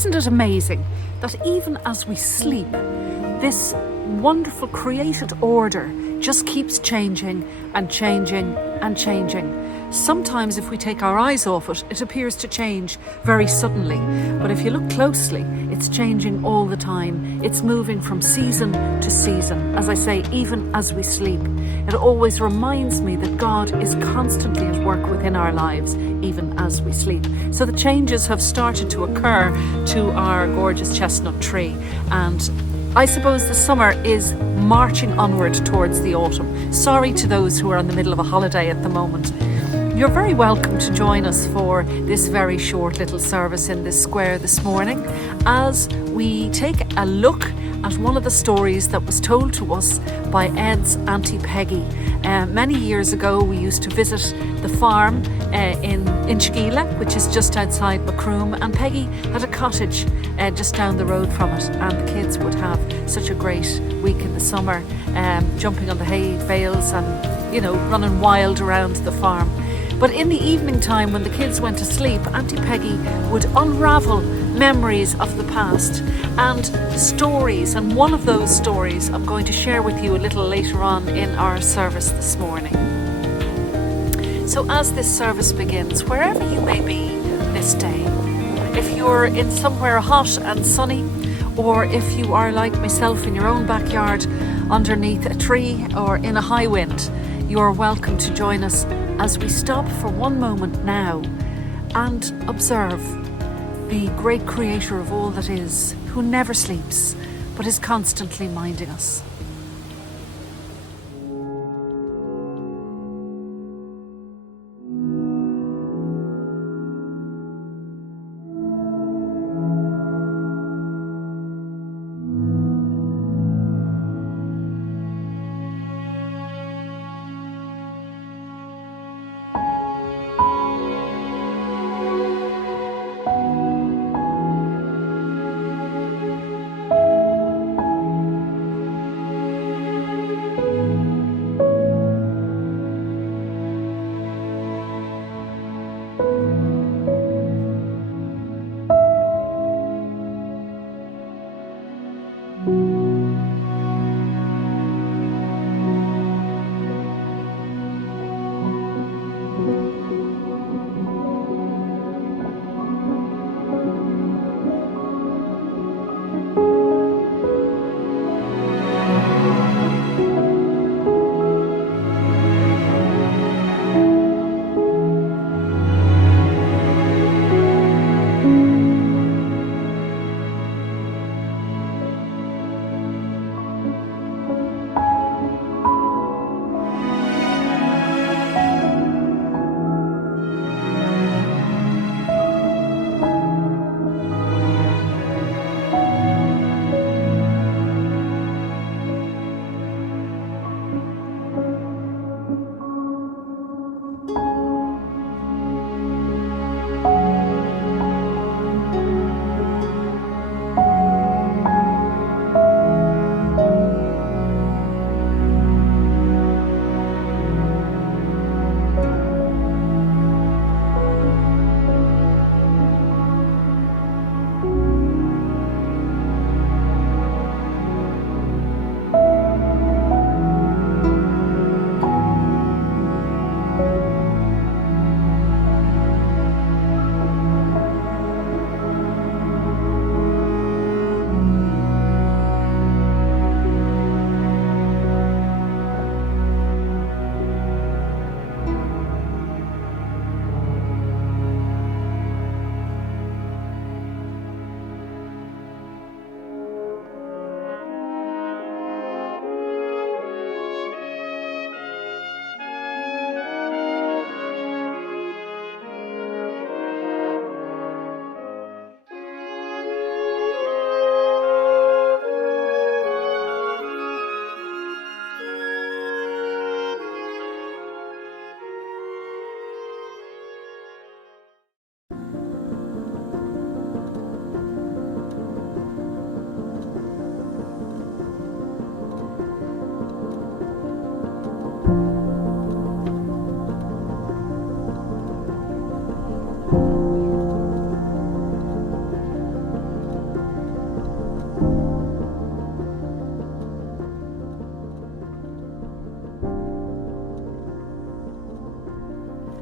isn't it amazing that even as we sleep, this wonderful created order just keeps changing and changing and changing. Sometimes if we take our eyes off it, it appears to change very suddenly. But if you look closely, it's changing all the time. It's moving from season to season. As I say, even as we sleep, it always reminds me that God is constantly at work within our lives, even as we sleep. So the changes have started to occur to our gorgeous chestnut tree, and I suppose the summer is marching onward towards the autumn. Sorry to those who are in the middle of a holiday at the moment. You're very welcome to join us for this very short little service in this square this morning as we take a look at one of the stories that was told to us by Ed's Auntie Peggy. Many years ago we used to visit the farm in Inchigeelagh, which is just outside Macroom, and Peggy had a cottage just down the road from it, and the kids would have such a great week in the summer, jumping on the hay bales and, you know, running wild around the farm. But in the evening time, when the kids went to sleep, Auntie Peggy would unravel memories of the past and stories. And one of those stories I'm going to share with you a little later on in our service this morning. So as this service begins, wherever you may be this day, if you're in somewhere hot and sunny, or if you are like myself in your own backyard underneath a tree or in a high wind, you're welcome to join us as we stop for one moment now and observe the great creator of all that is, who never sleeps but is constantly minding us.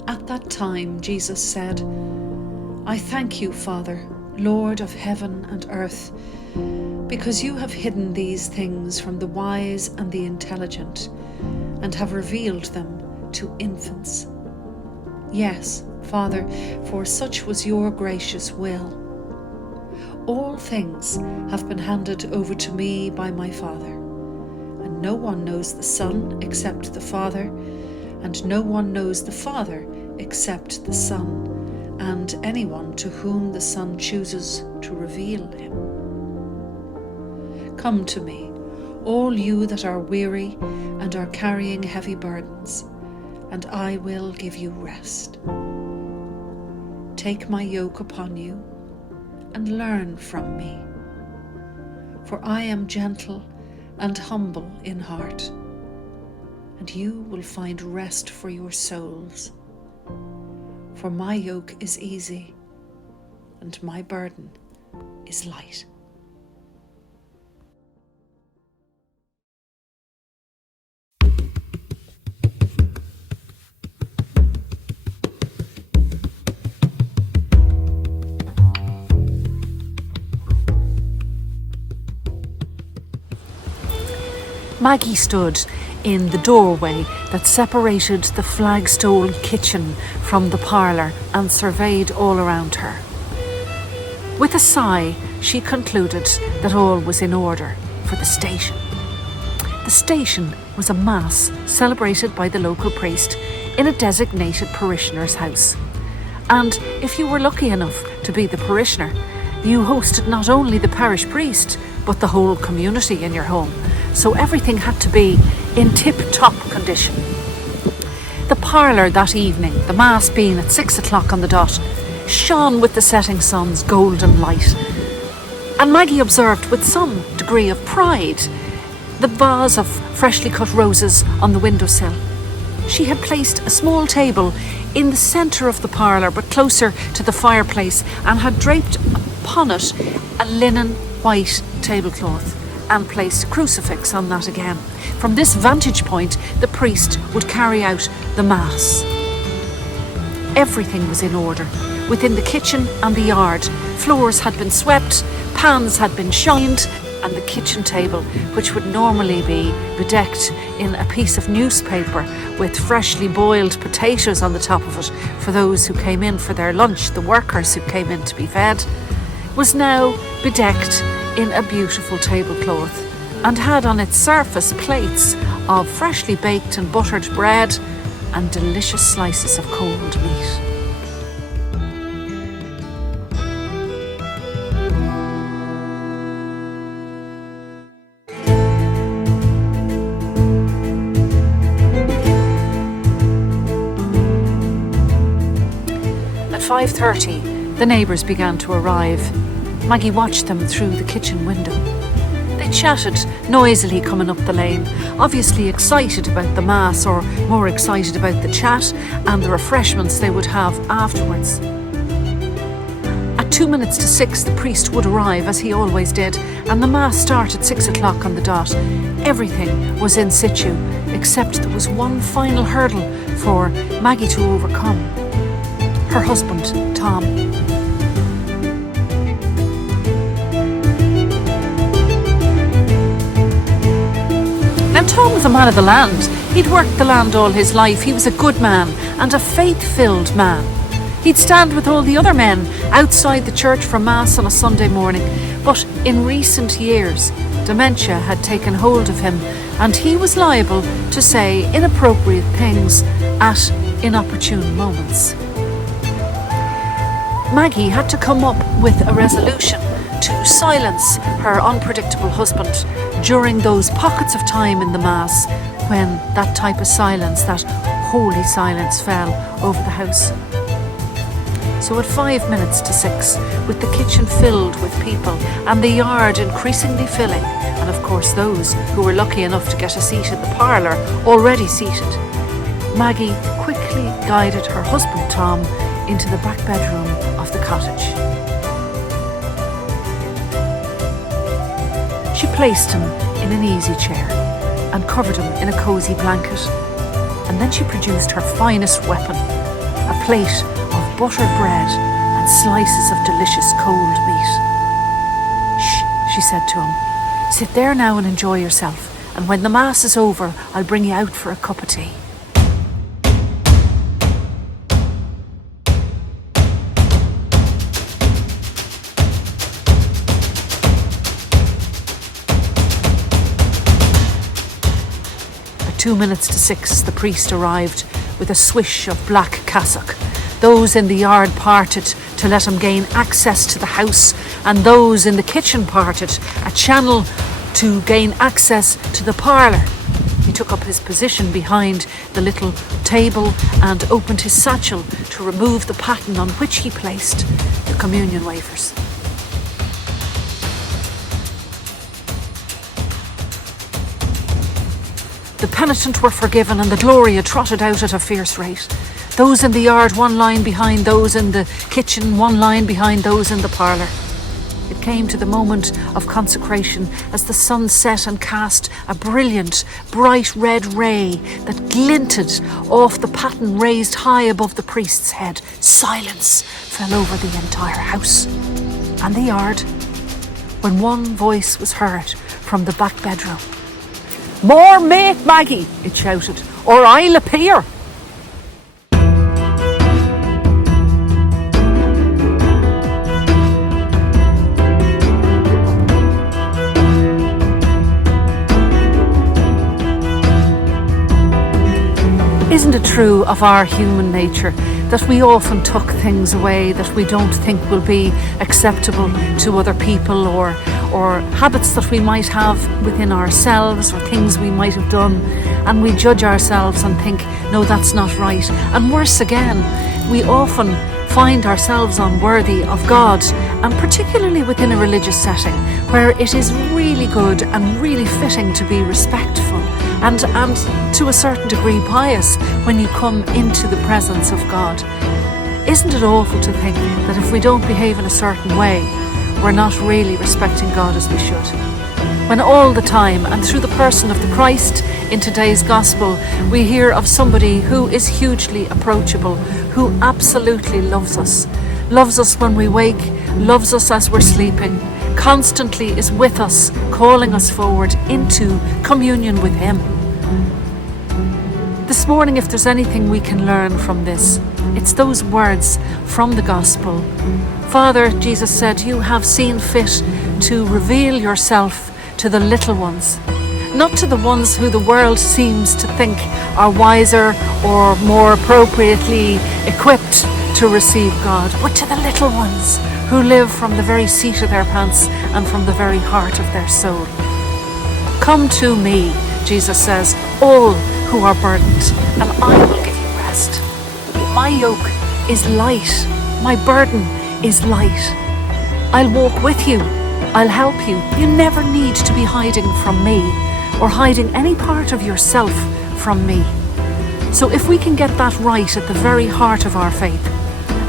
At that time Jesus said, I thank you, Father, Lord of heaven and earth, because you have hidden these things from the wise and the intelligent, and have revealed them to infants. Yes, Father, for such was your gracious will. All things have been handed over to me by my Father, and no one knows the Son except the Father, and no one knows the Father except the Son, and anyone to whom the Son chooses to reveal him. Come to me, all you that are weary and are carrying heavy burdens, and I will give you rest. Take my yoke upon you and learn from me, for I am gentle and humble in heart, and you will find rest for your souls. For my yoke is easy and my burden is light. Maggie stood in the doorway that separated the flagstone kitchen from the parlour and surveyed all around her. With a sigh, she concluded that all was in order for the station. The station was a mass celebrated by the local priest in a designated parishioner's house. And if you were lucky enough to be the parishioner, you hosted not only the parish priest, but the whole community in your home. So everything had to be in tip-top condition. The parlour that evening, the mass being at 6 o'clock on the dot, shone with the setting sun's golden light. And Maggie observed with some degree of pride the vase of freshly cut roses on the windowsill. She had placed a small table in the centre of the parlour, but closer to the fireplace, and had draped upon it a linen white tablecloth and placed a crucifix on that again. From this vantage point, the priest would carry out the Mass. Everything was in order. Within the kitchen and the yard, floors had been swept, pans had been shined, and the kitchen table, which would normally be bedecked in a piece of newspaper with freshly boiled potatoes on the top of it for those who came in for their lunch, the workers who came in to be fed, was now bedecked in a beautiful tablecloth and had on its surface plates of freshly baked and buttered bread and delicious slices of cold meat. At 5:30, the neighbours began to arrive. Maggie watched them through the kitchen window. They chatted noisily coming up the lane, obviously excited about the Mass, or more excited about the chat and the refreshments they would have afterwards. At 2 minutes to 6, the priest would arrive, as he always did, and the Mass started 6 o'clock on the dot. Everything was in situ, except there was one final hurdle for Maggie to overcome. Her husband, Tom. Now, Tom was a man of the land. He'd worked the land all his life. He was a good man and a faith-filled man. He'd stand with all the other men outside the church for Mass on a Sunday morning. But in recent years, dementia had taken hold of him, and he was liable to say inappropriate things at inopportune moments. Maggie had to come up with a resolution to silence her unpredictable husband during those pockets of time in the Mass when that type of silence, that holy silence, fell over the house. So at 5 minutes to 6, with the kitchen filled with people and the yard increasingly filling, and of course those who were lucky enough to get a seat in the parlour already seated, Maggie quickly guided her husband Tom into the back bedroom of the cottage. She placed him in an easy chair and covered him in a cosy blanket, and then she produced her finest weapon, plate of buttered bread and slices of delicious cold meat. "Shh," she said to him. "Sit there now and enjoy yourself, and when the Mass is over, I'll bring you out for a cup of tea." At 6:02, the priest arrived with a swish of black cassock. Those in the yard parted to let him gain access to the house, and those in the kitchen parted a channel to gain access to the parlour. He took up his position behind the little table and opened his satchel to remove the paten on which he placed the communion wafers. The penitent were forgiven, and the Gloria trotted out at a fierce rate. Those in the yard one line behind those in the kitchen, one line behind those in the parlour. It came to the moment of consecration as the sun set and cast a brilliant, bright red ray that glinted off the paten raised high above the priest's head. Silence fell over the entire house and the yard when one voice was heard from the back bedroom. "More meat, Maggie," it shouted, "or I'll appear." Isn't it true of our human nature that we often tuck things away that we don't think will be acceptable to other people, or habits that we might have within ourselves, or things we might have done, and we judge ourselves and think, no, that's not right. And worse again, we often find ourselves unworthy of God, and particularly within a religious setting where it is really good and really fitting to be respectful and to a certain degree pious when you come into the presence of God. Isn't it awful to think that if we don't behave in a certain way, we're not really respecting God as we should? When all the time, and through the person of the Christ in today's gospel, we hear of somebody who is hugely approachable, who absolutely loves us when we wake, loves us as we're sleeping, constantly is with us, calling us forward into communion with Him. This morning, if there's anything we can learn from this, it's those words from the gospel. Father, Jesus said, you have seen fit to reveal yourself to the little ones, not to the ones who the world seems to think are wiser or more appropriately equipped to receive God, but to the little ones who live from the very seat of their pants and from the very heart of their soul. Come to me, Jesus says, all who are burdened, and I will give you rest. My yoke is light, my burden is light. I'll walk with you, I'll help you. You never need to be hiding from me or hiding any part of yourself from me. So if we can get that right at the very heart of our faith,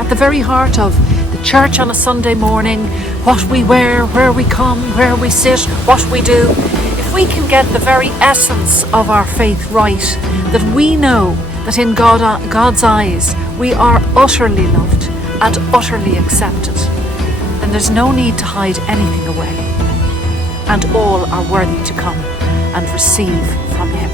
at the very heart of the church on a Sunday morning, what we wear, where we come, where we sit, what we do, if we can get the very essence of our faith right, that we know that in God's eyes we are utterly loved and utterly accepted, then there's no need to hide anything away, and all are worthy to come and receive from Him.